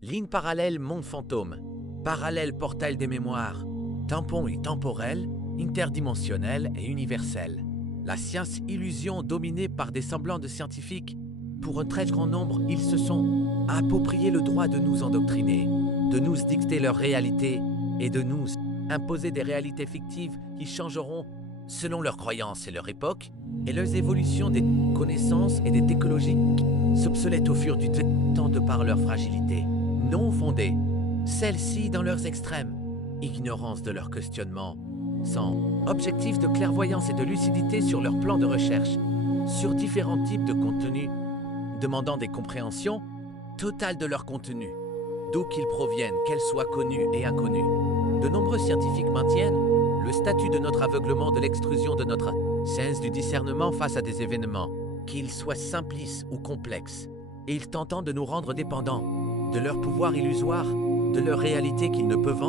Ligne parallèle monde fantôme, parallèle portail des mémoires, tampon temporel, interdimensionnel et universel. La science illusion dominée par des semblants de scientifiques. Pour un très grand nombre, ils se sont approprié le droit de nous endoctriner, de nous dicter leur réalité et de nous imposer des réalités fictives qui changeront selon leurs croyances et leur époque, et leurs évolutions des connaissances et des technologies s'obsolètent au fur du temps de par leur fragilité, non fondée, celles-ci dans leurs extrêmes, ignorance de leur questionnement, sans objectif de clairvoyance et de lucidité sur leur plan de recherche, sur différents types de contenus, demandant des compréhensions totales de leur contenu, d'où qu'ils proviennent, qu'elles soient connues et inconnues. De nombreux scientifiques maintiennent le statut de notre aveuglement, de l'extrusion de notre sens du discernement face à des événements, qu'ils soient simplistes ou complexes, et ils tentent de nous rendre dépendants de leur pouvoir illusoire, de leur réalité qu'ils ne peuvent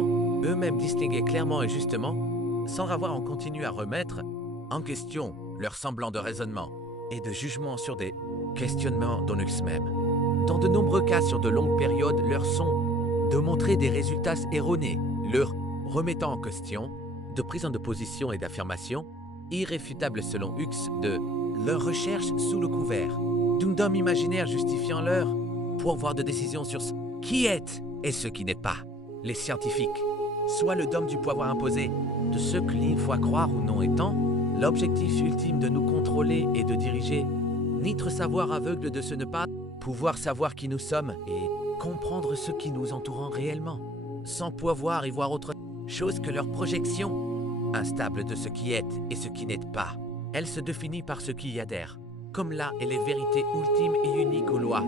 eux-mêmes distinguer clairement et justement, sans avoir en continu à remettre en question leur semblant de raisonnement et de jugement sur des questionnements dans nous-mêmes. Dans de nombreux cas sur de longues périodes, leur sont de montrer des résultats erronés, leur remettant en question, de prise en de position et d'affirmation, irréfutables selon Hux, de leur recherche sous le couvert, d'un dôme imaginaire justifiant leur pouvoir de décision sur ce qui est et ce qui n'est pas. Les scientifiques, soit le dôme du pouvoir imposé, de ce qu'il faut croire ou non étant, l'objectif ultime de nous contrôler et de diriger, notre savoir aveugle de ce ne pas pouvoir savoir qui nous sommes et comprendre ce qui nous entoure réellement, sans pouvoir y voir autre chose que leur projection, instable de ce qui est et ce qui n'est pas. Elle se définit par ce qui y adhère, comme là est les vérités ultimes et uniques aux lois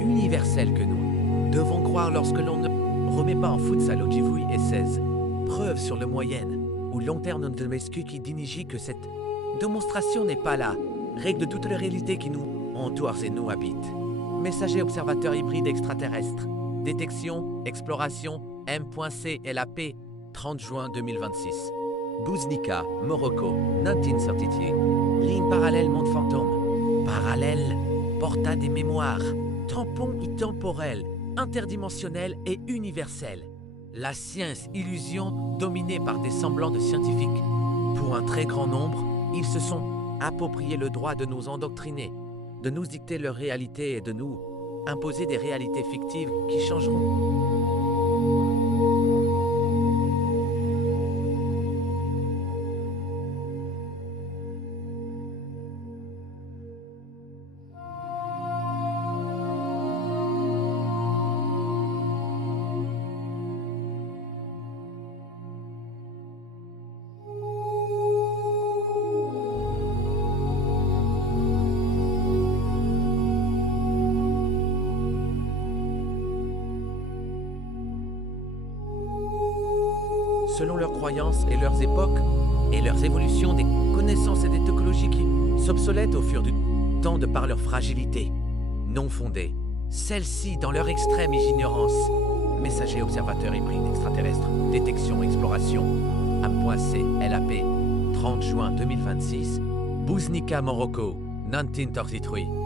universelles que nous devons croire lorsque l'on ne remet pas en foot sa logivui et 16 preuves sur le moyen ou long terme de m'excuse qui dénigent que cette démonstration n'est pas la règle de toute la réalité qui nous entoure et nous habite. Messager observateur hybride extraterrestre, détection, exploration, M.C. LAP, 30 juin 2026. Buznica, Morocco, 1933. Ligne parallèle monde fantôme. Parallèle, portail des mémoires. Tampon temporel, interdimensionnel et universel. La science illusion dominée par des semblants de scientifiques. Pour un très grand nombre, ils se sont approprié le droit de nous endoctriner, de nous dicter leur réalité et de nous imposer des réalités fictives qui changeront. Selon leurs croyances et leurs époques, et leurs évolutions des connaissances et des technologies qui s'obsolètent au fur du temps de par leur fragilité, non fondée, celles-ci dans leur extrême ignorance. Messager observateur hybride extraterrestre, détection, exploration, M.C. LAP, 30 juin 2026, Buznica, Morocco, 1933.